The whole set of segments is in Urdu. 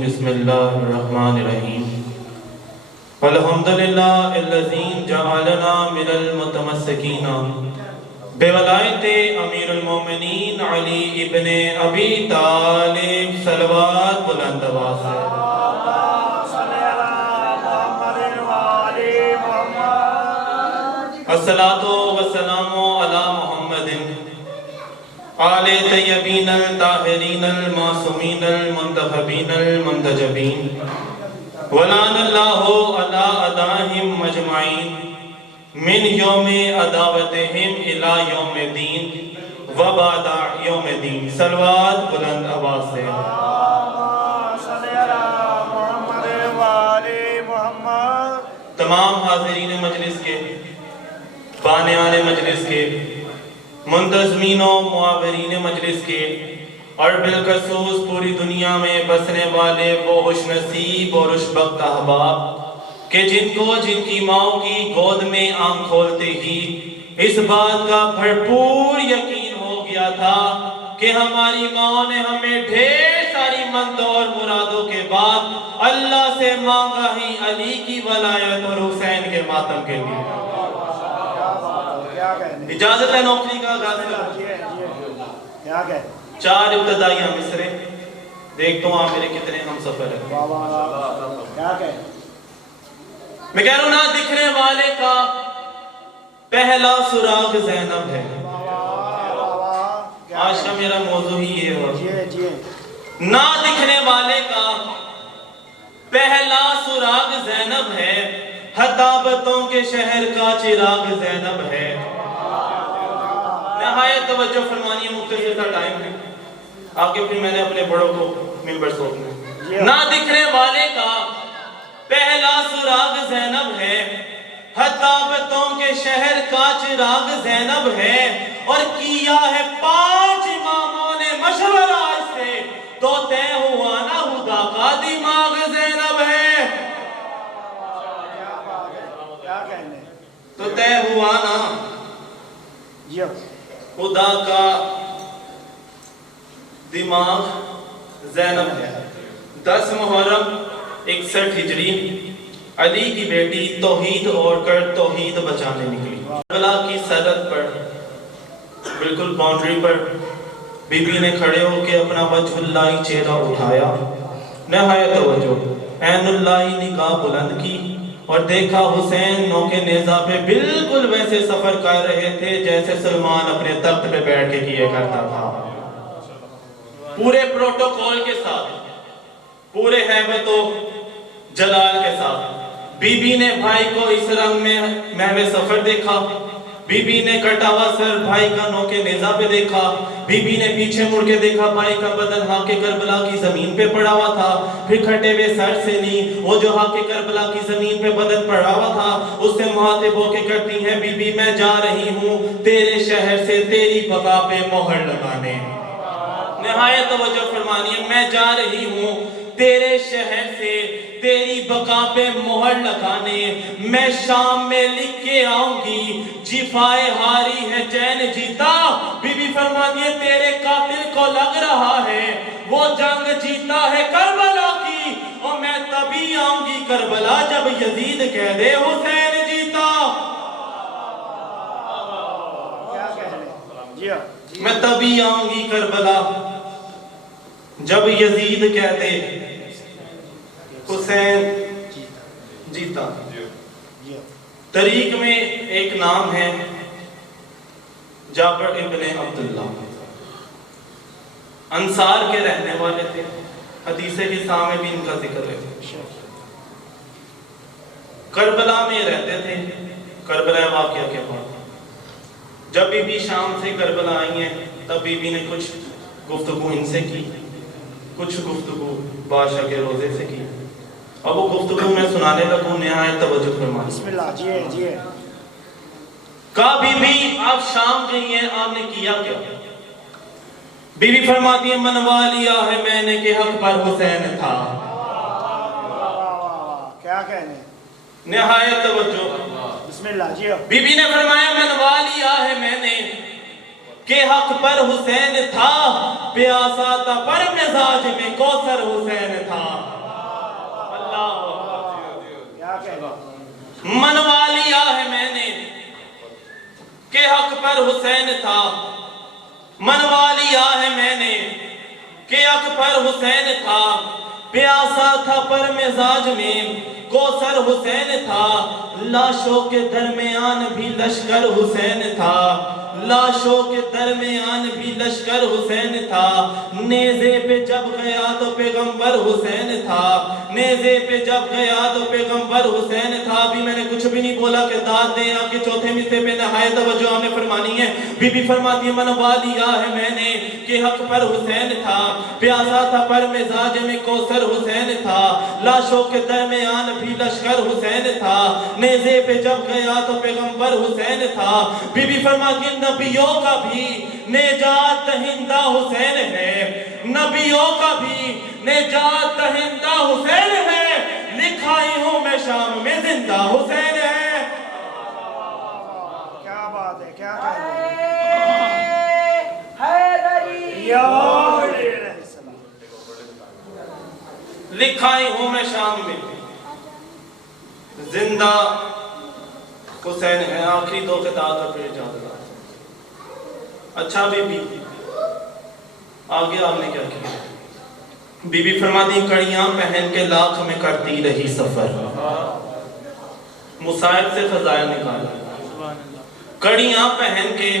بسم اللہ الرحمن الرحیم الحمدللہ الذی جعلنا من المتمسکین بولایت امیر المومنین علی ابن ابی طالب صلوات بلند آواز ہے الصلاۃ والسلام علی محمد آل طیبین الطاہرین المعصومین المنتخبین المنتجبین ولعن اللہ علی اعدائہم مجمعین من یوم عداوتہم الی یوم الدین وبعد یوم الدین صلوات بلند آواز سے تمام حاضرین مجلس کے بانیان مجلس کے منتظمین و معاورین مجلس کے اور بالخصوص پوری دنیا میں بسنے والے وہ خوش نصیب اور خوشبخت احباب کہ جن کو جن کی ماں کی گود میں آنکھ کھولتے ہی اس بات کا بھرپور یقین ہو گیا تھا کہ ہماری ماں نے ہمیں ڈھیر ساری منتوں اور مرادوں کے بعد اللہ سے مانگا ہی علی کی ولایت اور حسین کے ماتم کے لیے۔ اجازت ہے نوکری کا آغاز کروں؟ چار ابتدائیہ مصرے دیکھتا ہوں آپ میرے کتنے ہم سفر ہیں۔ میں کہہ رہا ہوں نہ دکھنے والے کا پہلا سراغ زینب ہے۔ آج کا میرا موضوع ہی یہ ہو نہ دکھنے والے کا پہلا سراغ زینب ہے، حطابتوں کے شہر کا چراغ زینب ہے۔ نہایت توجہ فرمانی ہے، مختصر کا ٹائم ہے، آگے پھر میں نے اپنے بڑوں کو ممبر سوچنا ہے۔ نہ دکھنے والے کا پہلا سراغ زینب ہے، حطابتوں کے شہر کا چراغ زینب ہے، اور کیا ہے 5 اماموں نے مشورہ اس سے تو طے ہوا نہ خدا کا دماغ زینب ہے۔ تو طے ہوا نا خدا کا دماغ زینب ہے۔ 10 محرم 61 ہجری علی کی بیٹی توحید اوڑھ کر توحید بچانے نکلی۔ کربلا کی سرحد پر بالکل باؤنڈری پر بی بی نے کھڑے ہو کے اپنا وجہ اللہ چہرہ اٹھایا، نہایت توجہ عین اللہ نگاہ بلند کی اور دیکھا حسین نوکے نیزہ پہ بالکل ویسے سفر کر رہے تھے جیسے سلمان اپنے تخت پہ بیٹھ کے کیے کرتا تھا، پورے پروٹوکول کے ساتھ، پورے ہیبت و جلال کے ساتھ۔ بی بی نے بھائی کو اس رنگ میں محو سفر دیکھا، بی بی نے کٹا ہوا سر بھائی کا نوکے نیزہ پہ دیکھا، بی بی نے پیچھے مڑ کے دیکھا بھائی کا بدن ہاں کے کربلا کی زمین پہ پڑا ہوا تھا، پھر کھٹے ہوئے سر سے لی وہ جو ہاں کے کربلا کی زمین پہ بدن پڑا ہوا تھا اس سے مخاطب ہو کے کرتی ہے بی بی میں جا رہی ہوں تیرے شہر سے تیری بقا پہ مہر لگانے۔ نہایت توجہ فرمانی ہے، میں جا رہی ہوں تیرے شہر سے تیری بقا پہ مہر لگانے، میں شام میں لکھ کے آؤں گی جفائے ہاری ہے چین جیتا۔ بی بی فرماتی ہے تیرے قاتل کو لگ رہا ہے وہ جنگ جیتا ہے کربلا کی، اور میں تبھی آؤں گی کربلا جب یزید کہہ دے حسین جیتا۔ میں تبھی آؤں گی کربلا جب یزید کہتے حسین جیتا۔ طریق میں ایک نام ہے جابر ابن عبداللہ، انصار کے رہنے والے تھے، حدیث کے سامنے بھی ان کا ذکر ہے، کربلا میں رہتے تھے، کربلا واقعہ کے بعد جب بی بی شام سے کربلا آئی ہیں تب بی بی نے کچھ گفتگو ان سے کی، کچھ گفتگو بادشاہ کے روزے سے کی، اب وہ گفتگو میں سنانے لگوں، نہایت توجہ فرمائیں۔ بسم اللہ جی کہا بی بی آپ شام گئی ہیں آپ نے کیا کیا؟ بی بی فرماتی ہے منوا لیا ہے میں نے کہ حق پر حسین تھا۔ کیا کہنے؟ نہایت توجہ بسم اللہ جی بی بی نے فرمایا منوا لیا ہے میں نے کہ حق پر حسین تھا، پیاسا تھا پر مزاج میں کوثر حسین تھا۔ اکبر حسین تھا، منوا لیا ہے میں نے کہ اکبر حسین تھا، پیاسا تھا پر مزاج میں کوثر حسین تھا، لاشوں کے درمیان بھی لشکر حسین تھا، لاشوں کے درمیان بھی لشکر حسین تھا، نیزے پہ جب گیا تو پیغمبر حسین تھا، نیزے پہ جب گیا تو پیغمبر حسین تھا۔ بھی میں نے کچھ بھی نہیں بولا کہ داد دیں، آپ کے چوتھے مصرے پہ نہایت توجہ ہمیں فرمانی ہے۔ بی بی فرماتی ہے منوا لیا ہے میں نے کہ حق پر حسین تھا، پیاسا تھا پر مزاج میں کوثر حسین تھا، لاشوں کے درمیان بھی لشکر حسین تھا، نیزے پہ جب گیا تو پیغمبر حسین تھا۔ بی بی فرماتی ہے نبیوں کا بھی نجات دہندہ حسین ہے، نبیوں کا بھی نجات دہندہ حسین ہے، لکھا ہی ہوں میں شام میں زندہ حسین ہے۔ کیا بات ہے، کیا کہتے ہیں حیدری یا علیہ السلام۔ لکھا ہی ہوں میں شام میں زندہ حسین ہے۔ آخری دو خطاب پر پھر اجازت۔ اچھا بی بی آگے آپ نے کیا کیا؟ بی بی فرماتی کڑیاں پہن کے لاکھ میں کرتی رہی سفر، مصائب سے فضائل نکالا، کڑیاں پہن کے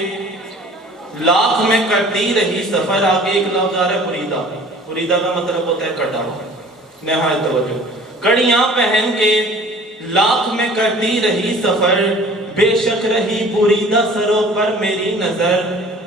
لاکھ میں کرتی رہی سفر۔ آگے ایک لفظ آ رہا ہے بریدہ، بریدہ کا مطلب ہوتا ہے کٹا، نہایت توجہ۔ کڑیاں پہن کے لاکھ میں کرتی رہی سفر، بے شک رہی بریدہ سروں پر میری نظر،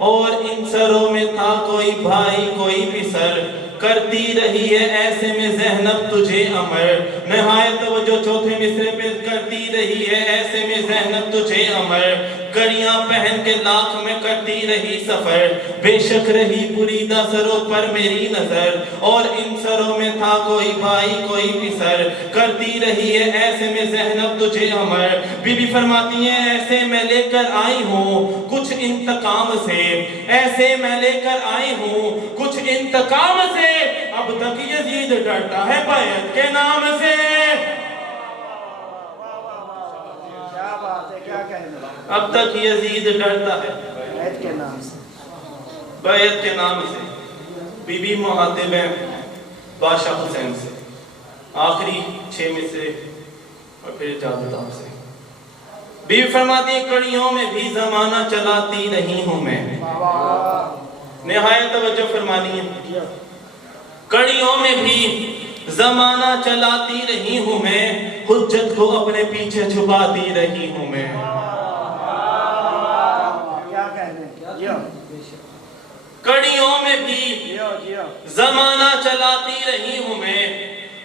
اور ان سروں میں تھا کوئی بھائی کوئی پسر، کرتی رہی ہے ایسے میں زینب تجھے امر۔ نہایت توجہ چوتھے مصرے پہ، کرتی رہی ہے ایسے میں زینب تجھے امر، کڑیاں پہن کے لاکھ میں کرتی رہی سفر، بے شک رہی بریدہ سروں پر میری نظر، اور ان سروں میں تھا کوئی بھائی کوئی پسر، کرتی رہی ہے ایسے میں زینب تجھے امر۔ بی بی فرماتی ہیں ایسے میں لے کر آئی ہوں کچھ انتقام سے، ایسے میں لے کر آئی ہوں کچھ انتقام سے، اب تک یزید ڈرتا ہے بیعت کے نام سے۔ کیا بات ہے، کیا کہتے ہیں اب تک یزید ڈرتا ہے بیعت کے نام سے۔ بیعت کے نام سے۔ بی بی مخاطب ہیں بادشاہ حسین سے، آخری 6 میں سے، اور پھر اجازت آپ سے۔ بی بی فرماتی ہیں کڑیوں میں بھی زمانہ چلاتی رہی ہوں میں، نہایت توجہ فرمانی ہے، کڑیوں میں بھی زمانہ چلاتی رہی ہوں میں، حجت کو اپنے پیچھے چھپاتی رہی ہوں میں۔ کیا کہتے ہیں جیو کڑیوں میں بھی جیو جیو زمانہ چلاتی رہی ہوں میں،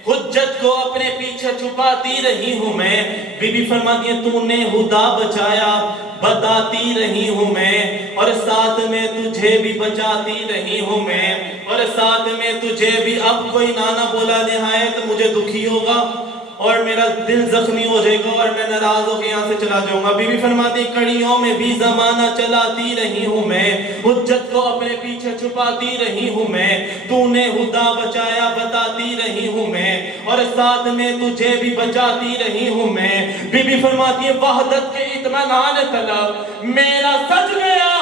حجت کو اپنے پیچھے چھپاتی رہی ہوں میں۔ بی بی فرماتی ہیں تو نے خدا بچایا بتاتی رہی ہوں میں، اور ساتھ میں تجھے بھی بچاتی رہی ہوں میں، اور ساتھ میں تجھے بھی۔ اب کوئی نانا بولا نہایت مجھے دکھی ہوگا اور میرا دل زخمی ہو جائے گا اور میں ناراض ہو کے یہاں سے چلا جاؤں گا۔ بی بی فرماتی کڑیوں میں بھی زمانہ چلاتی رہی ہوں میں، حجت کو اپنے پیچھے چھپاتی رہی ہوں میں، تو نے خدا بچایا بتاتی رہی ہوں میں، اور ساتھ میں تجھے بھی بچاتی رہی ہوں میں۔ بی بی فرماتی ہے وحدت کے اطمینان طلب میرا سج گیا،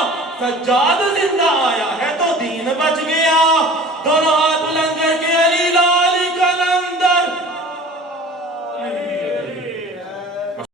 سجاد زندہ آیا ہے تو دین بچ گیا، دونوں ہاتھ